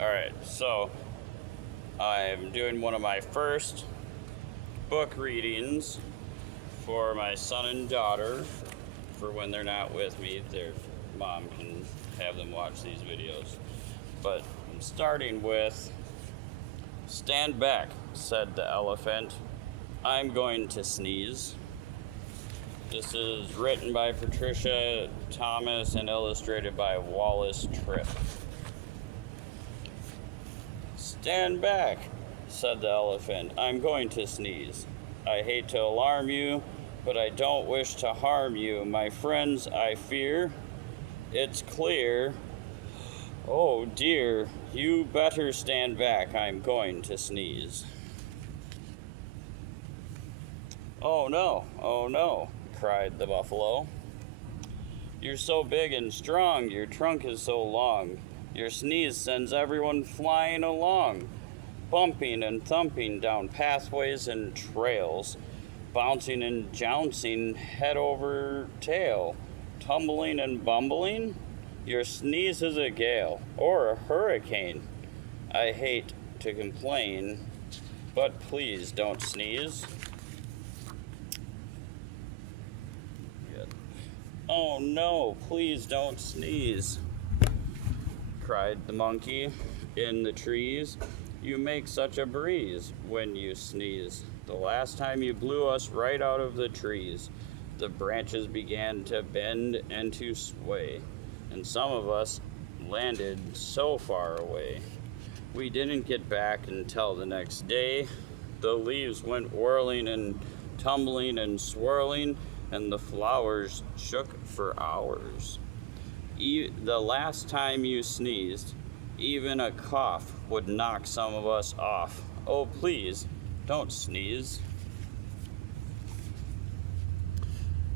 Alright, so I'm doing one of my first book readings for my son and daughter for when they're not with me. Their mom can have them watch these videos. But I'm starting with "Stand back," said the elephant. "I'm going to sneeze." This is written by Patricia Thomas and illustrated by Wallace Tripp. "Stand back," said the elephant. "I'm going to sneeze. I hate to alarm you, but I don't wish to harm you. My friends, I fear. It's clear. Oh dear, you better stand back. I'm going to sneeze." "Oh no," cried the buffalo. "You're so big and strong, your trunk is so long. Your sneeze sends everyone flying along, bumping and thumping down pathways and trails, bouncing and jouncing head over tail, tumbling and bumbling. Your sneeze is a gale or a hurricane. I hate to complain, but please don't sneeze." "Oh no, please don't sneeze," cried the monkey in the trees. "You make such a breeze when you sneeze. The last time you blew us right out of the trees. The branches began to bend and to sway, and some of us landed so far away. We didn't get back until the next day. The leaves went whirling and tumbling and swirling, and the flowers shook for hours. The last time you sneezed, even a cough would knock some of us off. Oh, please, don't sneeze."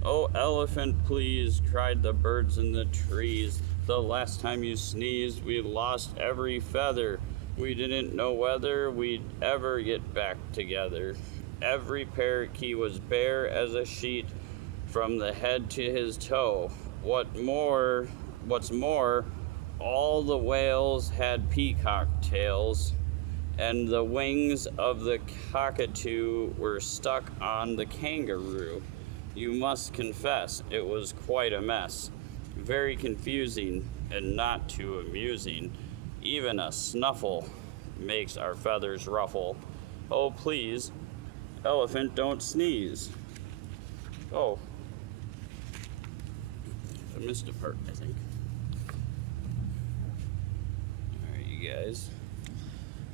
"Oh, elephant, please," cried the birds in the trees. "The last time you sneezed, we lost every feather. We didn't know whether we'd ever get back together. Every parakeet was bare as a sheet from the head to his toe. What's more, all the whales had peacock tails, and the wings of the cockatoo were stuck on the kangaroo. You must confess, it was quite a mess. Very confusing and not too amusing. Even a snuffle makes our feathers ruffle. Oh, please, elephant, don't sneeze." Oh, I missed a part, I think. Alright, you guys.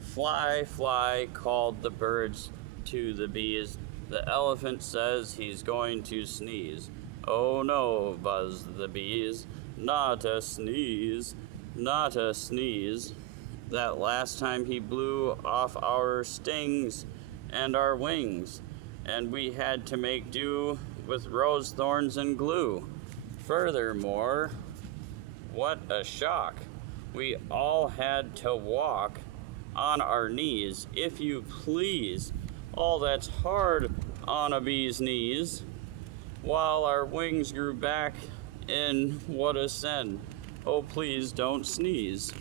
"Fly, fly," called the birds to the bees. "The elephant says he's going to sneeze." "Oh no," buzzed the bees. "Not a sneeze, not a sneeze. That last time he blew off our stings and our wings, and we had to make do with rose thorns and glue. Furthermore, what a shock. We all had to walk on our knees, if you please. All that's hard on a bee's knees. While our wings grew back in, what a sin. Oh, please don't sneeze,"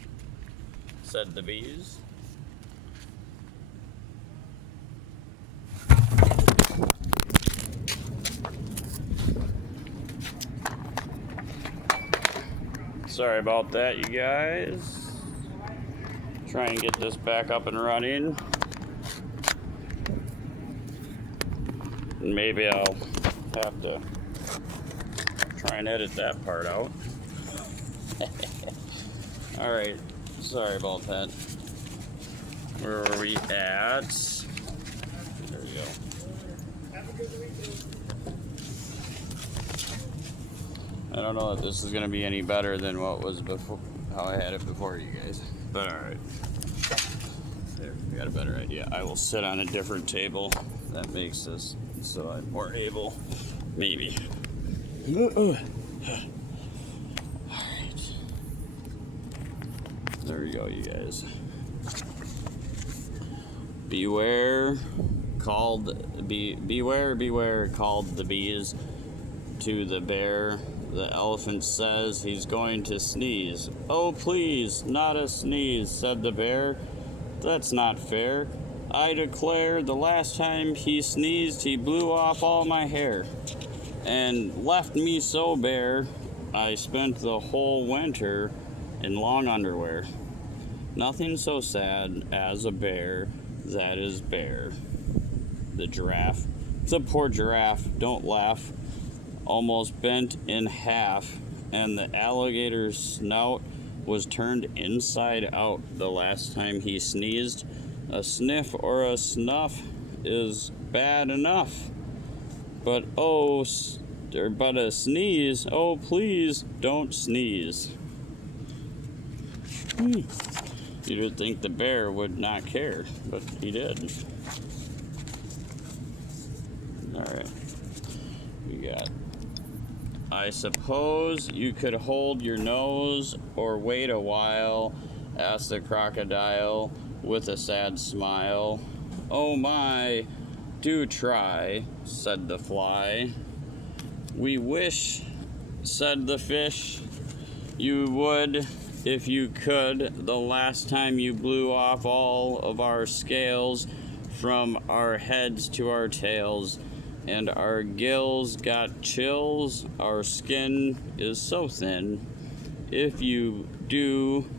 said the bees. Sorry about that, you guys. Try and get this back up and running. Maybe I'll have to try and edit that part out. Alright, sorry about that. Where were we at? There we go. I don't know if this is going to be any better than what was before, how I had it before, you guys. But alright. There, we got a better idea. I will sit on a different table. That makes this so I'm more able. Maybe. Alright. There we go, you guys. Beware, called the bees to the bear. The elephant says he's going to sneeze. Oh, please, not a sneeze, said the bear. That's not fair. I declare the last time he sneezed, he blew off all my hair and left me so bare, I spent the whole winter in long underwear. Nothing so sad as a bear that is bare. The giraffe. The poor giraffe, don't laugh, almost bent in half, and the alligator's snout was turned inside out the last time he sneezed. A sniff or a snuff is bad enough, but a sneeze, oh please don't sneeze. You'd think the bear would not care, but he did. Alright, we got, I suppose you could hold your nose or wait a while, asked the crocodile with a sad smile. Oh my, do try, said the fly. We wish, said the fish, you would if you could. The last time you blew off all of our scales from our heads to our tails, and our gills got chills, our skin is so thin. If you do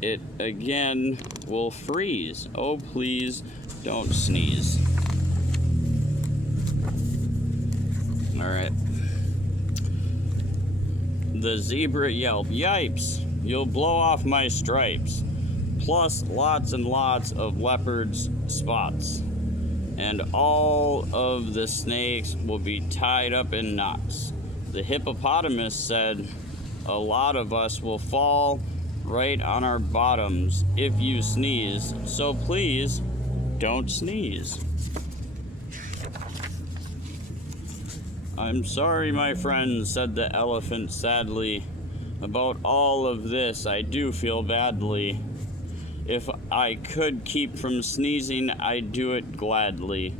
it again, we'll freeze. Oh, please don't sneeze. All right. The zebra yelped, yipes, you'll blow off my stripes, plus lots and lots of leopard's spots. And all of the snakes will be tied up in knots. The hippopotamus said, a lot of us will fall right on our bottoms if you sneeze, so please don't sneeze. I'm sorry, my friend, said the elephant sadly. About all of this, I do feel badly. If I could keep from sneezing, I'd do it gladly.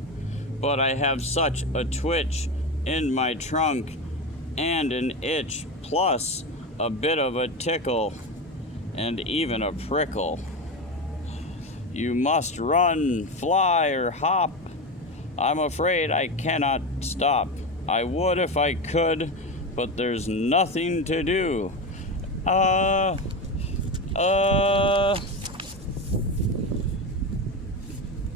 But I have such a twitch in my trunk and an itch, plus a bit of a tickle and even a prickle. You must run, fly, or hop. I'm afraid I cannot stop. I would if I could, but there's nothing to do.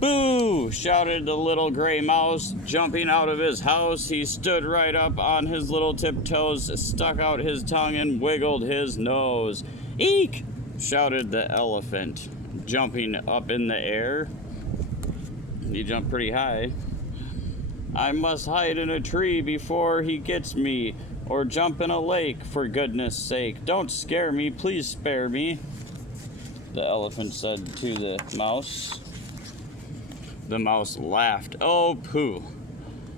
Boo! Shouted the little gray mouse, jumping out of his house. He stood right up on his little tiptoes, stuck out his tongue, and wiggled his nose. Eek! Shouted the elephant, jumping up in the air. He jumped pretty high. I must hide in a tree before he gets me, or jump in a lake, for goodness sake. Don't scare me, please spare me, the elephant said to the mouse. The mouse laughed. Oh, pooh.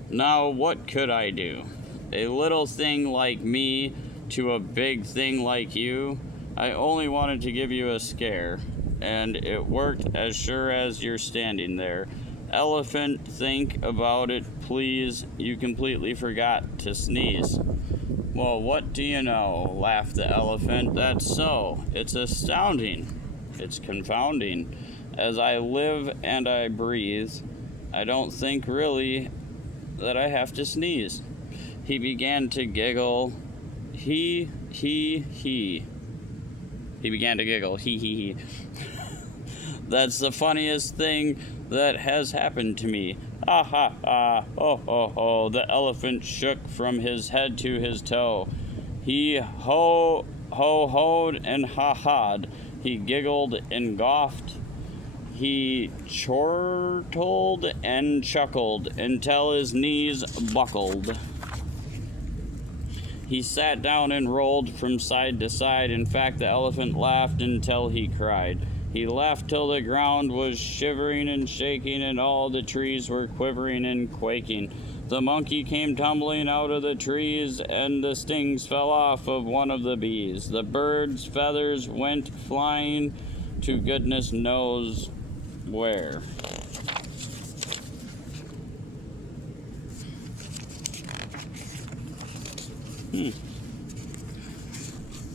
Now what could I do? A little thing like me to a big thing like you? I only wanted to give you a scare, and it worked as sure as you're standing there. Elephant, think about it, please. You completely forgot to sneeze. Well, what do you know? Laughed the elephant. That's so. It's astounding. It's confounding. As I live and I breathe, I don't think really that I have to sneeze. He began to giggle. He began to giggle. He. That's the funniest thing that has happened to me. Ah ha ha, oh ho ho. The elephant shook from his head to his toe. He ho-hoed and ha-ha'd. He giggled and goffed. He chortled and chuckled until his knees buckled. He sat down and rolled from side to side. In fact, the elephant laughed until he cried. He laughed till the ground was shivering and shaking, and all the trees were quivering and quaking. The monkey came tumbling out of the trees, and the stings fell off of one of the bees. The bird's feathers went flying to goodness knows where.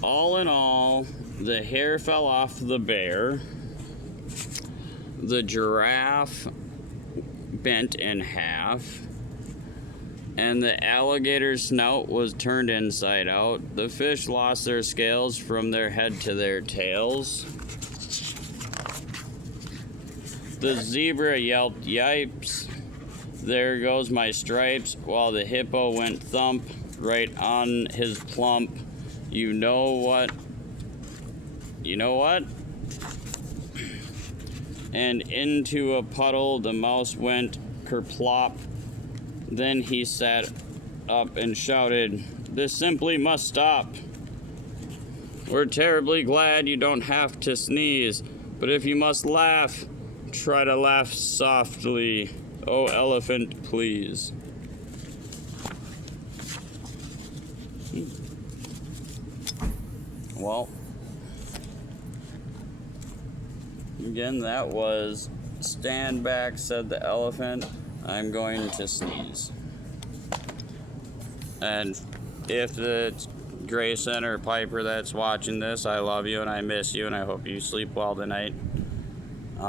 all in all, the hair fell off the bear. The giraffe bent in half. And the alligator's snout was turned inside out. The fish lost their scales from their head to their tails. The zebra yelped, "Yipes, there goes my stripes," while the hippo went thump right on his plump. You know what? You know what? And into a puddle the mouse went kerplop. Then he sat up and shouted, "This simply must stop. We're terribly glad you don't have to sneeze, but if you must laugh, try to laugh softly. Oh, elephant, please." Well, again, that was "Stand back," said the elephant, "I'm going to sneeze." And if the Grayson or Piper that's watching this, I love you and I miss you and I hope you sleep well tonight.